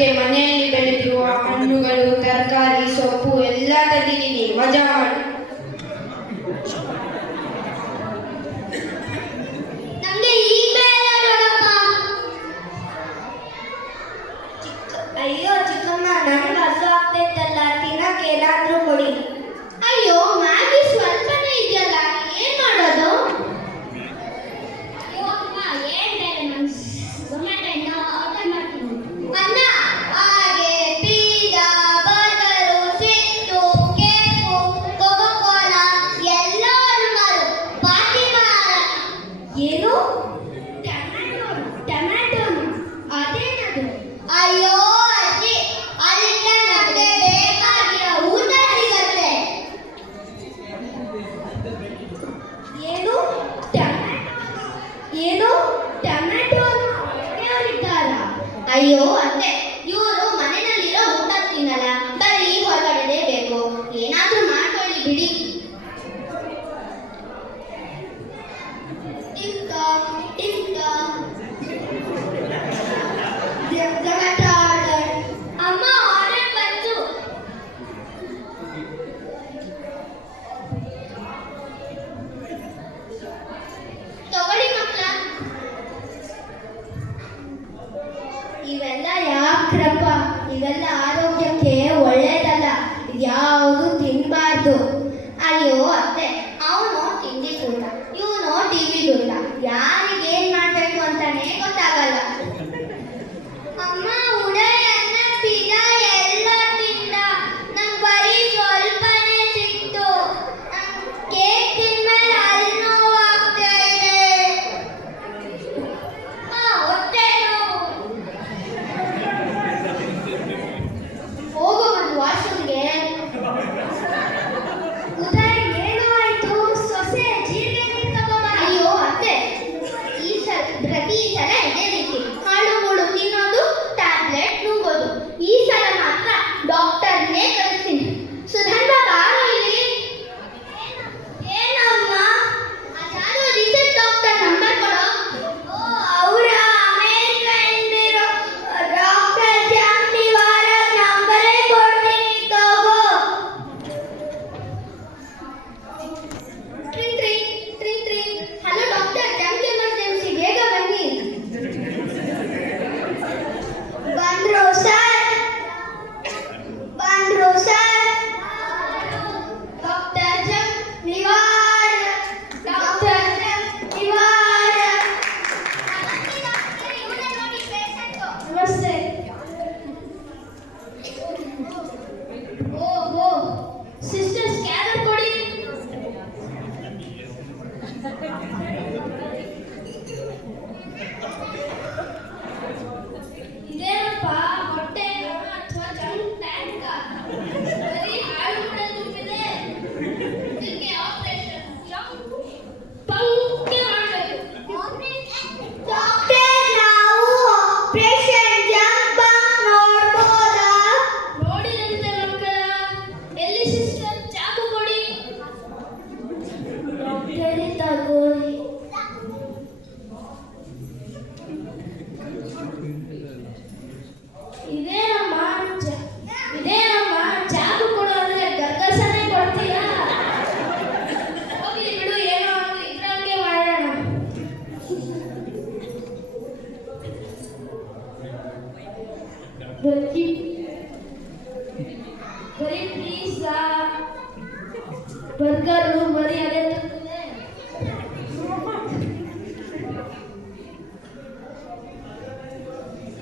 ಮತ್ತೆ ಮನೆಯಲ್ಲಿ ಬೆಳೆದಿರುವ ಹಣ್ಣುಗಳು, ತರಕಾರಿ, ಸೊಪ್ಪು ಎಲ್ಲ ತೆಗಿತೀನಿ. ಮಜಾ ಮಾಡಿ. ನಮ್ಗೆ ಈಗ ಬೇಡ ನೋಡಪ್ಪ. ಅಯ್ಯೋ ಚಿಕ್ಕಮ್ಮ, ನಮ್ಗೆ ಹಸು ಆಗ್ತೈತಲ್ಲ, ತಿನ್ನಕ್ಕೆ ಏನಾದ್ರೂ ಕೊಡಿ. ಅಯ್ಯೋ ಮ್ಯಾಗಿ ಸ್ವಲ್ಪನೇ ಇದೆಯಲ್ಲ, ಏನ್ ಮಾಡೋದು? ಅಯ್ಯೋ ಅಮ್ಮ, ಏನ್ ಬೇರೆ ಝೊಮ್ಯಾಟೊ ಆರ್ಡರ್ ಮಾಡ್ತೀನಿ. ಅನ್ನ, ಹಾಗೆ ಪೀಜಾ, ಬರ್ಗರು, ಸಿಟ್ಟು, ಕೇಕು, ಕೋಕೋ-ಕೋಲಾ ಎಲ್ಲ ಮಾರು. ಪಾರ್ಟಿ ಮಾರ. ಏನು? ಟೊಮ್ಯಾಟೋನು? ಅದೇನದು? ಅಯ್ಯೋ ಅಜ್ಜಿ, ಅಲ್ಲಿಂದ ನಮಗೆ ಬೇಕಾಗಿರೋ ಊಟ ಸಿಗತ್ತೆ. ಏನು? ಏನು? ಟೊಮ್ಯಾಟೋ ಇದ್ದಾರ? ಅಯ್ಯೋ ಅತ್ತೆ, ಇವರು ಮನೆಯಲ್ಲಿರೋ ಊಟ ತಿನ್ನಲ್ಲ, ಬರೀ ಹೊರಗಡೆ ಬೇಕು. ಏನಾದ್ರೂ ಮಾಡ್ಕೊಳ್ಳಿ ಬಿಡಿ. Tikka tikka Zomato order. ಅಮ್ಮ, ಆರ್ಡರ್ ಬಂತು. ತಗೊಳ್ಳಿ ಮಕ್ಕಳ. ಇವೆಲ್ಲ ಯಾಕ್ರಪ್ಪ? ಇವೆಲ್ಲ ಆರೋಗ್ಯಕ್ಕೆ ಒಳ್ಳೇದಲ್ಲ, ಇದ್ಯಾವುದು ತಿನ್ನಬಾರ್ದು. ಅಯ್ಯೋ ಅತ್ತೆ, ಅವನು ತಿಂಡಿ ದೂರ, ಇವನು ಟಿವಿ ದೂರ, ಯಾರಿಗೇನ್ ಮಾಡ್ಬೇಕು ಅಂತಾನೆ ಗೊತ್ತಾಗಲ್ಲ. ಅಮ್ಮ, ಉಡಾಯಿ, ಅನ್ನ, ಪಿಜ್ಜಾ ಎಲ್ಲ ತಿಂದ, ನಂಗೆ ಬರೀ ಸ್ವಲ್ಪನೇ ಸಿಕ್ತು. ಕೇಕ್ ತಿಂದ್ಮೇಲೆ ಅಲ್ಲಿ ನೋವು ಆಗ್ತಾ ಇದೆ. ಹೊಟ್ಟೆ ನೋವು. ಹೋಗೋ ಒಂದು ವಾಶ್ರೂಮ್ಗೆ. ಉದಯ್, ಏನು ಆಯ್ತು? ಸೊಸೆ ಜೀರಿಗೆ ನೀರು ತಗೊಂಬ. ಅಯ್ಯೋ ಅತ್ತೆ, ಪ್ರತಿ ಸಲ ಇದೇ ರೀತಿ ಹಾಳು ಮೂಳು ತಿನ್ನೋದು, ಟ್ಯಾಬ್ಲೆಟ್ ನುಂಗೋದು. ಈ ಸಲ ಮಾತ್ರ ಡಾಕ್ಟರ್ನೇ ಕಳಿಸ್ತೀನಿ. ಸುಧನ್ವ, ಬಾರೋ ಇಲ್ಲಿ. ಏನಮ್ಮ? ಅದಾರು ರಿಸರ್ಚ್ ಡಾಕ್ಟರ್ ನಂಬರ್ ಕೊಡೋ. ಅವರ ಅಮೇರಿಕೆಯಿಂದಿರೋ ಡಾಕ್ಟರ್ ಜಾನ್ನಿವಾರ ನಂಬರೇ ಕೊಡ್ತೀನಿ ತಗೋ. ಟ್ರಿಂಗ್ ಟ್ರಿಂಗ್ ಟ್ರಿಂಗ್ ಟ್ರಿಂಗ್. ಹಲೋ ಡಾಕ್ಟರ್, ಜಂಕ್ ಎಮರ್ಜೆನ್ಸಿ, ಬೇಗ ಬನ್ನಿ. ಬಂದ್ರು ಸರ್, ಬಂದ್ರು sir. Doctor junk Nivara, doctor junk Nivara. ನಮಸ್ತೆ. ಓಹೋ, ಸಿಸ್ಟರ್ ಸ್ಕ್ಯಾನರ್ ಕೊಡಿ. ಇದೇನಪ್ಪ, ಹೊಟ್ಟೆ ಅಥವಾ ಜಂಕ್ ಟ್ಯಾಂಕ್? ಬರೀ ಹಾಳು ಕೂಡ ತುಂಬಿದೆ. ಇದಕ್ಕೆ ಆಪರೇಷನ್ ಪಂಕ್ತಿ ಮಾಡಬೇಕು. ಡಾಕ್ಟರ್, ನಾವು ಆಪರೇಷನ್ ಜಂಕ್ ಬಂಕ್ ನೋಡ್ಬೋದಾ? ನೋಡಿದಂತೆ ಮಕ್ಕಳ. ಎಲ್ಲಿ ಸಿಸ್ಟರ್, ಚಾಕು ಕೊಡಿ. ಡಾಕ್ಟರೇ ತಗೋರಿ. ಇದೇನಮ್ಮ ಇದೇನಮ್ಮ, ಚಾಕು ಕೊಡು ಅಂದ್ರೆ ಗರ್ಗಸನೆ ಕೊಡ್ತೀಯಾ? ಹೋಗ್ಲಿ ಬಿಡು, ಏನೋ ಒಂದು ಇದ್ರಂಗೆ ಮಾಡೋಣ. ಬರೀ ಪಿಜ್ಜಾ, ಬರ್ಗರು, ಬರೀ ಅದೇ ತರ್ತದೆ.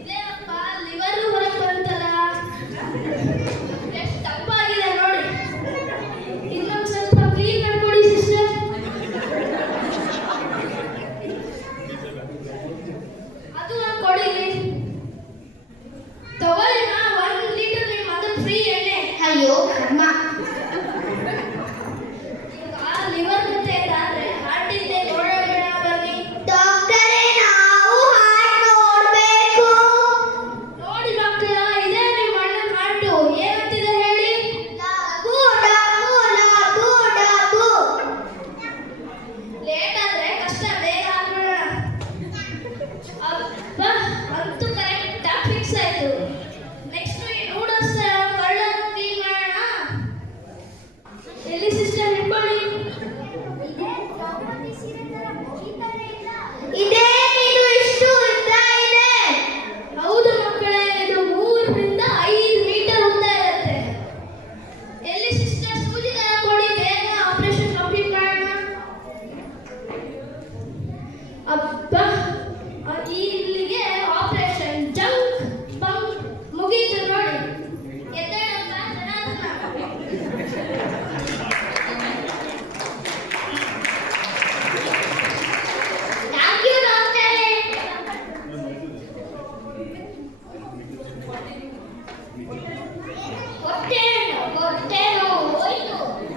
ಇದೇನಪ್ಪ, ಲಿವರ್ ಹೊರಗೆ ಬಂತಲ್ಲ, ಎಷ್ಟು ತಪ್ಪಾಗಿದೆ ನೋಡಿ. ಇನ್ನೊಂದು ಸ್ವಲ್ಪ ಕ್ಲೀನ್ ಮಾಡ್ಕೊಡಿ ಸಿಸ್ಟರ್. ಅದು ಒಂದು ಕೊಡಿ. ತಗೊಳ್ಳಿ, 1 ಲೀಟರ್ ನಿಮ್ಮ ಮಗನ ಫ್ರೀ ಎಣ್ಣೆ. ಅಯ್ಯೋ ಕರ್ಮ. ಲಿವರ್ ಮತ್ತೆ ಅಂದ್ರೆ ಹಾರ್ಟ್ ಇದೆ, ನೋಡೋಣ ಬನ್ನಿ. ಡಾಕ್ಟರೇ, ನಾವು ಹಾರ್ಟ್ ನೋಡ್ಬೇಕು. ನೋಡಿ ಮಕ್ಕಳ, ಇದೇ ನಿಮ್ಮ ಅಣ್ಣನ ಹಾರ್ಟು. ಏನಂತಿದೆ ಹೇಳಿ? ಡಾಕು ಡಾಕು ಡಾಕು ಡಾಕು. ಲೇಟ್ ಆದ್ರೆ ಕಷ್ಟ, ಬೇಗ ಆಗ್ಬಿಡೋಣ. ಅಂತೂ ಕರೆಕ್ಟ್ ಫಿಕ್ಸ್ ಆಯ್ತು.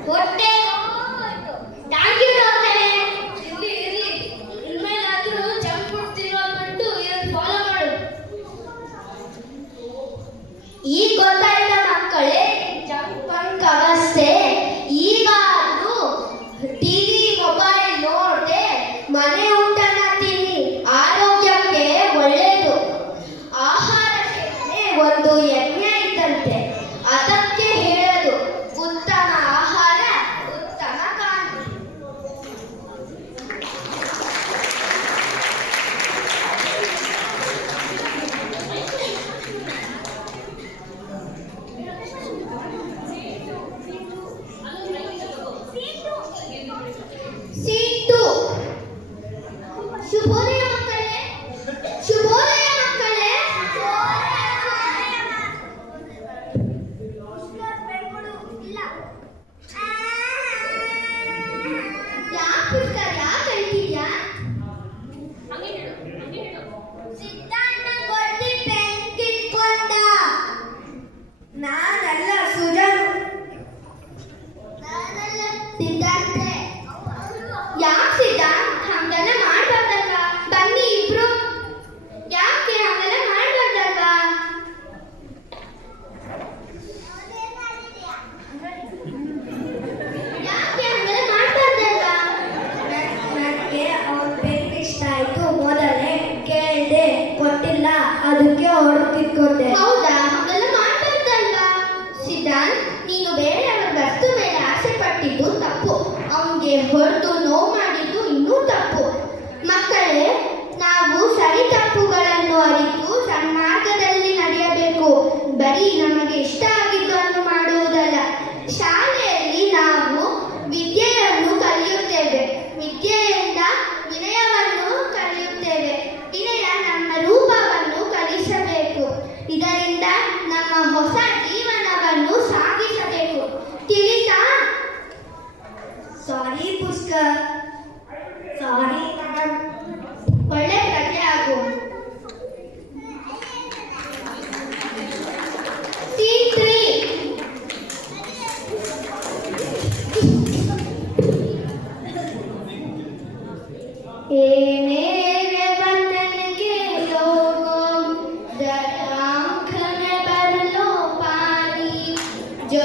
ಹೊಟ್ಟೆ ಥ್ಯಾಂಕ್ ಯು ಡಾಕ್ಟರೇ. ಇರ್ಲಿ ಇರ್ಲಿ, ಇನ್ಮೇಲಾದ್ರೂ ಜಂಕ್ ಫುಡ್ ತಿನ್ನೋದು ಬಿಟ್ಟು ಇದನ್ನು ಫಾಲೋ ಮಾಡು. ಈಗ ಗೊತ್ತಾಯ್ತ ಮಕ್ಕಳೇ ಜಂಕ್ ಫಂಕ್ ಅವಸ್ಥೆ. ಈಗಾದ್ರೂ ಟಿವಿ ಮೊಬೈಲ್ ನೋಡದೆ ಮನೆ ಊಟನ ತಿನ್ನಿ, ಆರೋಗ್ಯಕ್ಕೆ ಒಳ್ಳೆಯದು. ಆಹಾರ ಸೇವನೆ ಒಂದು ಯಜ್ಞ ಇದ್ದಂತೆ, ಅದಕ್ಕೆ ಹೇಳೋದು ಉತ್ತಮ ಆಹಾರ ಉತ್ತಮ ಕಾಂತಿ. ಸೀಟು. ಶುಭೋದಯ ಮಕ್ಕಳೇ, ಶುಭೋದಯ ಮಕ್ಕಳೇ. ಯಾಕೆ ಪುಸ್ತಕ ಯಾಕೆ ಹೇಳ್ತಿದ್ಯಾ? ಸಿದ್ಧಾಂತ ಕೊಡ್ತಿ ಪೆನ್ ಕಿತ್ಕೊಂಡ. ನಾನಲ್ಲ ಸುಜನ್. ನಾನಲ್ಲ ಸಿದ್ಧಾಂತೆ. ಯಾಕೆ ಸಿದ್ಧಾಂತ ಹಂಗೆಲ್ಲ ಮಾಡ್ಬಾರ್ದಲ್ವಾ? ಬನ್ನಿ ಇಬ್ರು. ಯಾಕೆ ಹಂಗೆಲ್ಲ ಮಾಡ್ಬಾರ್ದಲ್ವಾ? ಯಾಕೆ ಹಂಗೆಲ್ಲ ಮಾಡ್ಬಾರ್ದಲ್ವಾ? ನನಗೆ ಅವ್ರ ಪೆನ್ ಇಷ್ಟ ಆಯ್ತು, ಮೊದಲೇ ಕೇಳಿದೆ, ಕೊಟ್ಟಿಲ್ಲ, ಅದಕ್ಕೆ ಹೊಡೆದು ಕಿತ್ಕೊಂಡೆ. ಹೌದಾ? ಹಾಗೆಲ್ಲ ಮಾಡ್ಬಾರ್ದಲ್ವಾ? ಸಿದ್ಧಾಂತ್, ನೀನು ಬೇರೆಯವರ ವಸ್ತು ಮೇಲೆ ಆಸೆ ಪಟ್ಟಿದ್ದು ತಪ್ಪು. ಅವನಿಗೆ ಹೊಡೆದು ನೋವು ಮಾಡಿದ್ದು ಇನ್ನೂ ತಪ್ಪು. ಮಕ್ಕಳೇ, ನಾವು ಸರಿ ತಪ್ಪುಗಳನ್ನು ಅರಿತು ಸನ್ಮಾರ್ಗದಲ್ಲಿ ನಡೆಯಬೇಕು. ಬರೀ ನಮಗೆ ಇಷ್ಟ ಆಗಿದ್ದನ್ನು ಮಾಡುವುದಲ್ಲ. ಶಾಲೆಯಲ್ಲಿ ನಾವು ವಿದ್ಯೆಯನ್ನು ಕಲಿಯುತ್ತೇವೆ, ವಿದ್ಯೆಯಿಂದ ವಿನಯವನ್ನು ಕಲಿಯುತ್ತೇವೆ. ವಿನಯ ನಮ್ಮ ರೂಪವನ್ನು ಕಲಿಸಬೇಕು. ಇದರಿಂದ ನಮ್ಮ ಹೊಸ ಜೀವನವನ್ನು ಸಾಗಿಸಬೇಕು. ತಿಳಿತಾ? ಸಾರಿ ಪುಸ್ತಕ. Sorry madam. ಒಳ್ಳೆ ಪ್ರಜೆ ಆಗು. ಸೀನ್ 3. मेरे वतन के लोगों, जरा आँख में भर लो पानी, जो